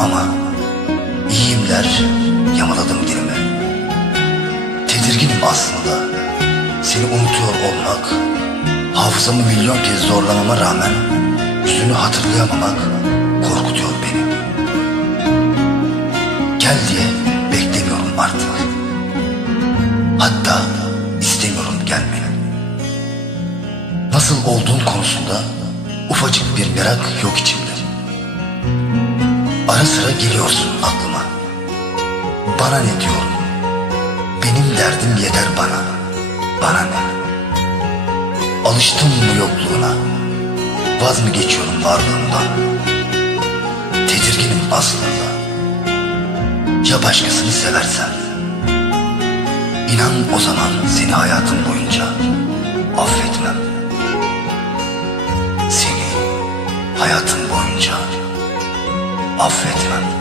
Ama iyiyim der yamaladım dilimi. Tedirginim aslında seni unutuyor olmak, hafızamı milyon kez zorlamama rağmen yüzünü hatırlayamamak korkutuyor beni. Gel diye beklemiyorum artık. Hatta istemiyorum gelmeni. Nasıl olduğun konusunda ufacık bir merak yok içimde. Ara sıra geliyorsun aklıma. Bana ne diyorum? Benim derdim yeter bana. Bana ne? Alıştım mı yokluğuna? Vaz mı geçiyorum varlığından? Tedirginim aslında. Ya başkasını seversen? İnan o zaman seni hayatım boyunca affetmem. Seni hayatım boyunca affetmem.